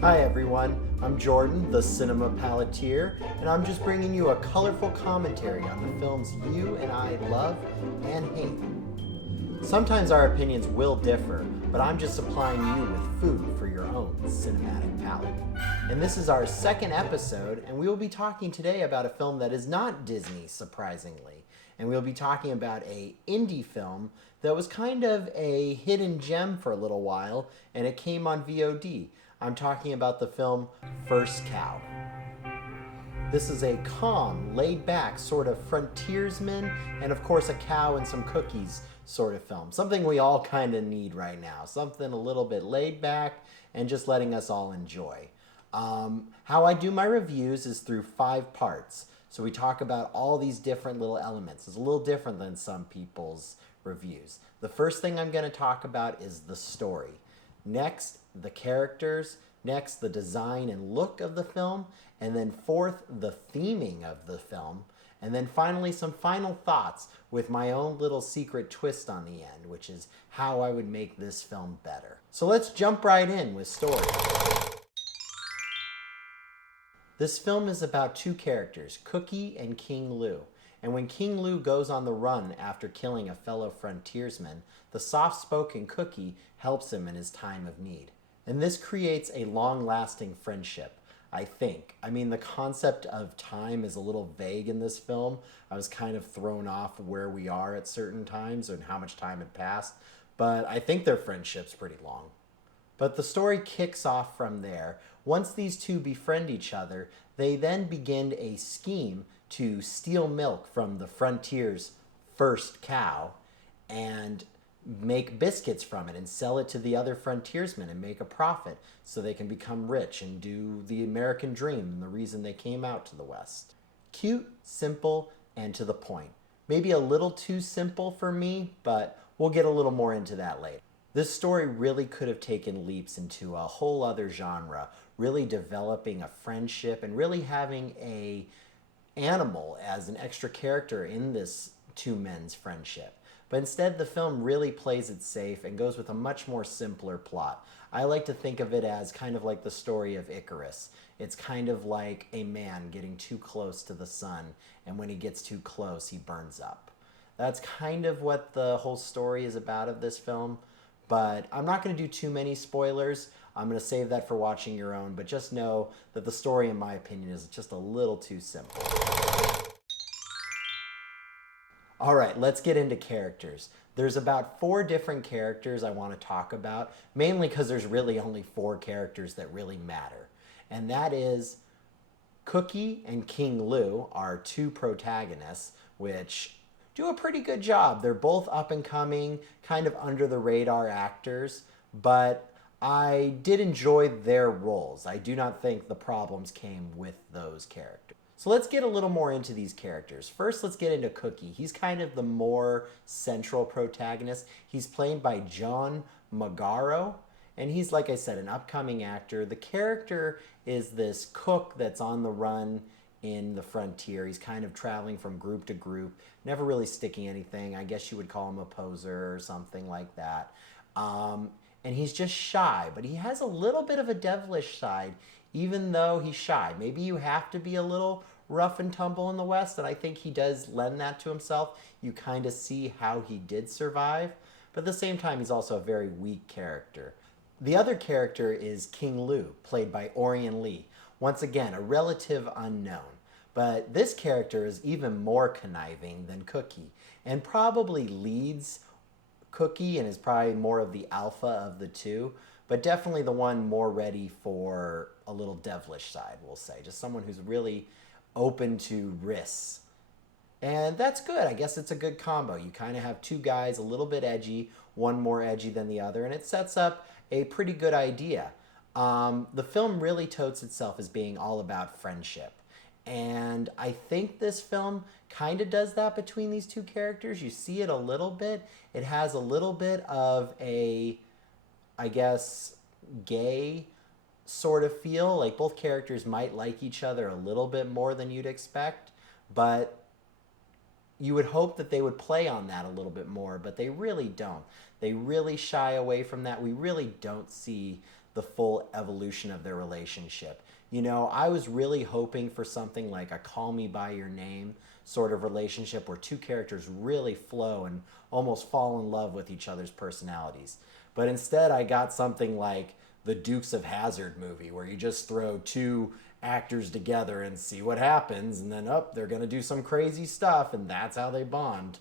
Hi everyone, I'm Jordan, the Cinema Paleteer, and I'm just bringing you a colorful commentary on the films you and I love and hate. Sometimes our opinions will differ, but I'm just supplying you with food for your own cinematic palate. And this is our second episode, and we will be talking today about a film that is not Disney, surprisingly. And we'll be talking about a indie film that was kind of a hidden gem for a little while, and it came on VOD. I'm talking about the film First Cow. This is a calm, laid-back sort of frontiersman, and of course a cow and some cookies sort of film. Something we all kind of need right now. Something a little bit laid back and just letting us all enjoy. How I do my reviews is through 5 parts. So we talk about all these different little elements. It's a little different than some people's reviews. The first thing I'm going to talk about is the story. Next, the characters. Next, the design and look of the film. And then fourth, the theming of the film. And then finally, some final thoughts with my own little secret twist on the end, which is how I would make this film better. So let's jump right in with story. This film is about 2 characters, Cookie and King Lou. And when King Lou goes on the run after killing a fellow frontiersman, the soft-spoken Cookie helps him in his time of need. And this creates a long-lasting friendship, I think. I mean, the concept of time is a little vague in this film. I was kind of thrown off where we are at certain times and how much time had passed, but I think their friendship's pretty long. But the story kicks off from there. Once these two befriend each other, they then begin a scheme to steal milk from the frontier's first cow and make biscuits from it and sell it to the other frontiersmen and make a profit so they can become rich and do the American dream and the reason they came out to the West. Cute, simple, and to the point. Maybe a little too simple for me, but we'll get a little more into that later. This story really could have taken leaps into a whole other genre, really developing a friendship and really having a animal as an extra character in this 2 men's friendship. But instead, the film really plays it safe and goes with a much more simpler plot. I like to think of it as kind of like the story of Icarus. It's kind of like a man getting too close to the sun, and when he gets too close, he burns up. That's kind of what the whole story is about of this film. But I'm not going to do too many spoilers. I'm going to save that for watching your own, but just know that the story, in my opinion, is just a little too simple. All right, let's get into characters. There's about 4 different characters I want to talk about, mainly because there's really only 4 characters that really matter. And that is Cookie and King Lou are 2 protagonists, which do a pretty good job. They're both up and coming, kind of under the radar actors, but I did enjoy their roles. I do not think the problems came with those characters. So let's get a little more into these characters. First, let's get into Cookie. He's kind of the more central protagonist. He's played by John Magaro, and he's, like I said, an upcoming actor. The character is this cook that's on the run in the frontier. He's kind of traveling from group to group, never really sticking anything. I guess you would call him a poser or something like that. And he's just shy, but he has a little bit of a devilish side, even though he's shy. Maybe you have to be a little rough and tumble in the West, and I think he does lend that to himself. You kind of see how he did survive, but at the same time, he's also a very weak character. The other character is King Lou, played by Orion Lee. Once again, a relative unknown. But this character is even more conniving than Cookie, and probably leads Cookie and is probably more of the alpha of the 2, but definitely the one more ready for a little devilish side, we'll say. Just someone who's really open to risks. And that's good. I guess it's a good combo. You kind of have 2 guys a little bit edgy, one more edgy than the other, and it sets up a pretty good idea. The film really totes itself as being all about friendship. And I think this film kind of does that between these 2 characters. You see it a little bit. It has a little bit of a, I guess, gay sort of feel. Like both characters might like each other a little bit more than you'd expect, but you would hope that they would play on that a little bit more, but they really don't. They really shy away from that. We really don't see the full evolution of their relationship. You know, I was really hoping for something like a Call Me By Your Name sort of relationship where two characters really flow and almost fall in love with each other's personalities. But instead, I got something like the Dukes of Hazzard movie where you just throw two actors together and see what happens, and then they're going to do some crazy stuff, and that's how they bond.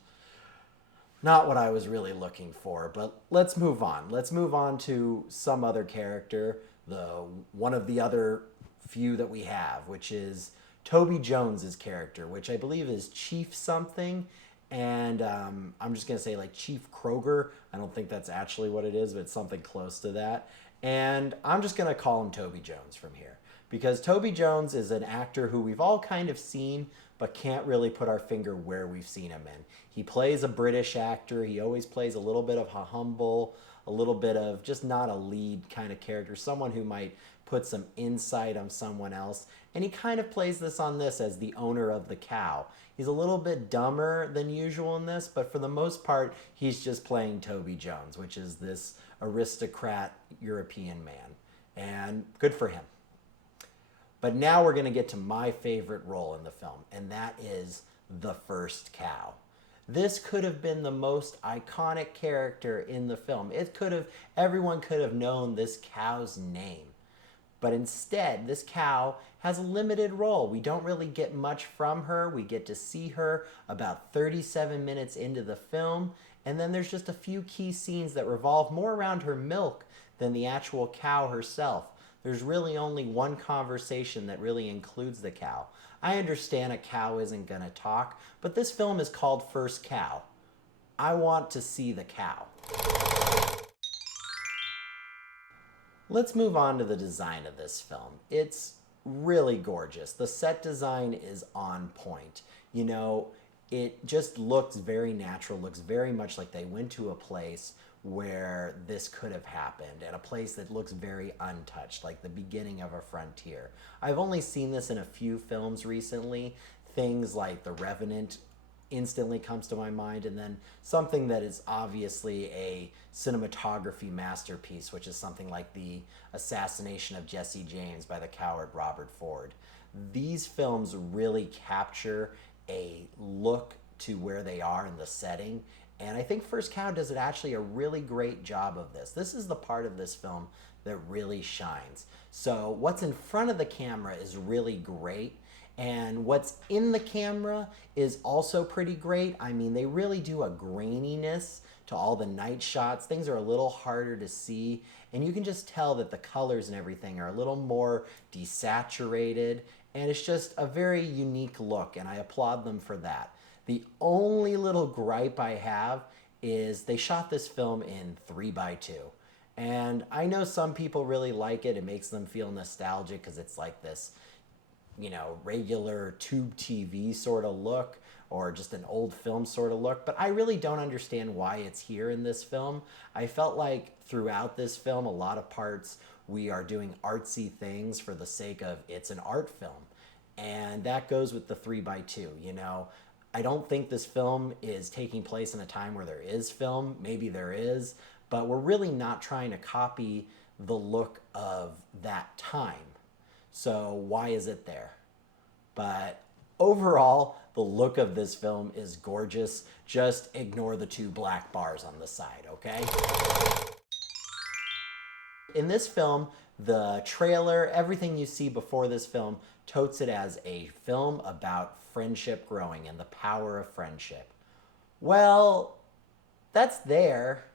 Not what I was really looking for, but let's move on. Let's move on to some other character, the one of the other few that we have, which is Toby Jones's character, which I believe is Chief something, and I'm just gonna say like Chief Kroger. I don't think that's actually what it is, but it's something close to that. And I'm just gonna call him Toby Jones from here because Toby Jones is an actor who we've all kind of seen, but can't really put our finger where we've seen him in. He plays a British actor. He always plays a little bit of a humble, a little bit of just not a lead kind of character, someone who might put some insight on someone else. And he kind of plays this on this as the owner of the cow. He's a little bit dumber than usual in this, but for the most part, he's just playing Toby Jones, which is this aristocrat European man. And good for him. But now we're going to get to my favorite role in the film, and that is the first cow. This could have been the most iconic character in the film. Everyone could have known this cow's name. But instead, this cow has a limited role. We don't really get much from her. We get to see her about 37 minutes into the film, and then there's just a few key scenes that revolve more around her milk than the actual cow herself. There's really only one conversation that really includes the cow. I understand a cow isn't going to talk, but this film is called First Cow. I want to see the cow. Let's move on to the design of this film. It's really gorgeous. The set design is on point. You know, it just looks very natural, looks very much like they went to a place where this could have happened, and a place that looks very untouched, like the beginning of a frontier. I've only seen this in a few films recently. Things like The Revenant instantly comes to my mind, and then something that is obviously a cinematography masterpiece, which is something like The Assassination of Jesse James by the coward Robert Ford. These films really capture a look to where they are in the setting, and I think First Cow does actually a really great job of this. This is the part of this film that really shines. So what's in front of the camera is really great, and what's in the camera is also pretty great. I mean, they really do a graininess to all the night shots. Things are a little harder to see, and you can just tell that the colors and everything are a little more desaturated, and it's just a very unique look, and I applaud them for that. The only little gripe I have is they shot this film in 3x2. And I know some people really like it. It makes them feel nostalgic because it's like this, you know, regular tube TV sort of look or just an old film sort of look. But I really don't understand why it's here in this film. I felt like throughout this film, a lot of parts we are doing artsy things for the sake of it's an art film. And that goes with the 3x2, you know. I don't think this film is taking place in a time where there is film. Maybe there is, but we're really not trying to copy the look of that time. So why is it there? But overall, the look of this film is gorgeous. Just ignore the two black bars on the side, okay? In this film, the trailer, everything you see before this film totes it as a film about friendship growing and the power of friendship. Well, that's there,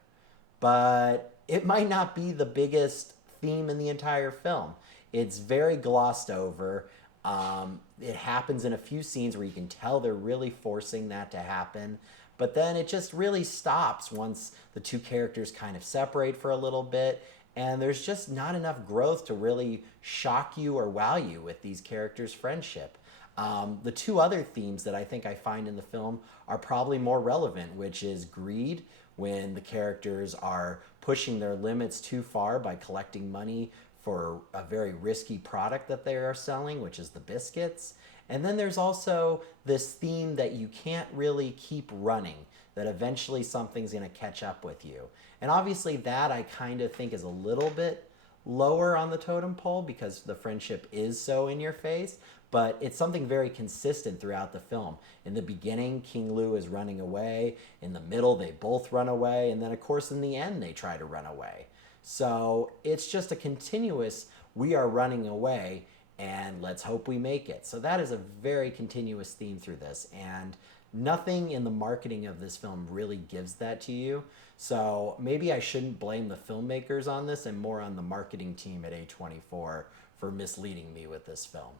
but it might not be the biggest theme in the entire film. It's very glossed over. It happens in a few scenes where you can tell they're really forcing that to happen, but then it just really stops once the two characters kind of separate for a little bit, and there's just not enough growth to really shock you or wow you with these characters' friendship. The two other themes that I think I find in the film are probably more relevant, which is greed, when the characters are pushing their limits too far by collecting money for a very risky product that they are selling, which is the biscuits. And then there's also this theme that you can't really keep running, that eventually something's going to catch up with you. And obviously that I kind of think is a little bit lower on the totem pole because the friendship is so in your face, but it's something very consistent throughout the film. In the beginning, King Lu is running away. In the middle, they both run away. And then, of course, in the end, they try to run away. So it's just a continuous, we are running away, and let's hope we make it. So that is a very continuous theme through this. And nothing in the marketing of this film really gives that to you. So maybe I shouldn't blame the filmmakers on this and more on the marketing team at A24 for misleading me with this film.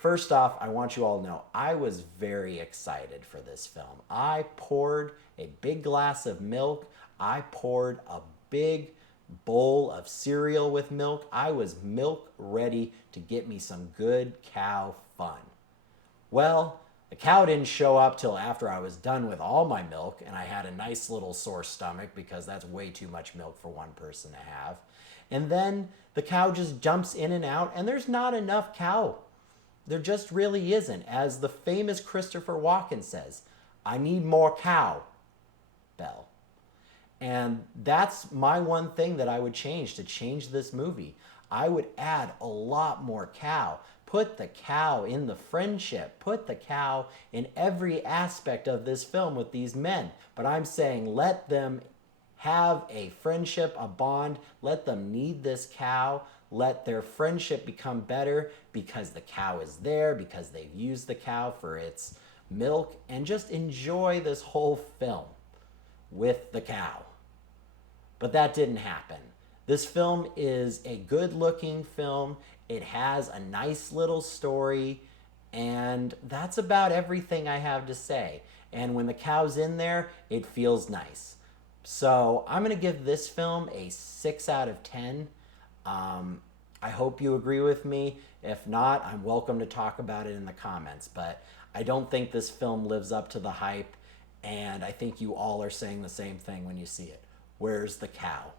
First off, I want you all to know I was very excited for this film. I poured a big glass of milk. I poured a big bowl of cereal with milk. I was milk ready to get me some good cow fun. Well, the cow didn't show up till after I was done with all my milk, and I had a nice little sore stomach because that's way too much milk for one person to have. And then the cow just jumps in and out, and there's not enough cow. There just really isn't. As the famous Christopher Walken says, I need more cow, Belle. And that's my one thing that I would change to change this movie. I would add a lot more cow. Put the cow in the friendship. Put the cow in every aspect of this film with these men. But I'm saying let them have a friendship, a bond. Let them need this cow. Let their friendship become better because the cow is there, because they've used the cow for its milk. And just enjoy this whole film with the cow. But that didn't happen. This film is a good-looking film. It has a nice little story, and that's about everything I have to say. And when the cow's in there, it feels nice. So I'm going to give this film a 6 out of 10. I hope you agree with me. If not, I'm welcome to talk about it in the comments. But I don't think this film lives up to the hype, and I think you all are saying the same thing when you see it. Where's the cow?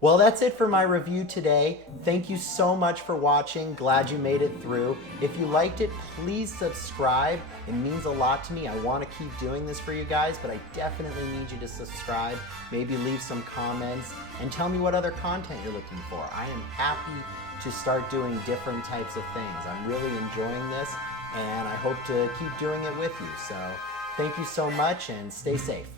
Well, that's it for my review today. Thank you so much for watching. Glad you made it through. If you liked it, please subscribe. It means a lot to me. I want to keep doing this for you guys, but I definitely need you to subscribe. Maybe leave some comments and tell me what other content you're looking for. I am happy to start doing different types of things. I'm really enjoying this, and I hope to keep doing it with you. So thank you so much, and stay safe.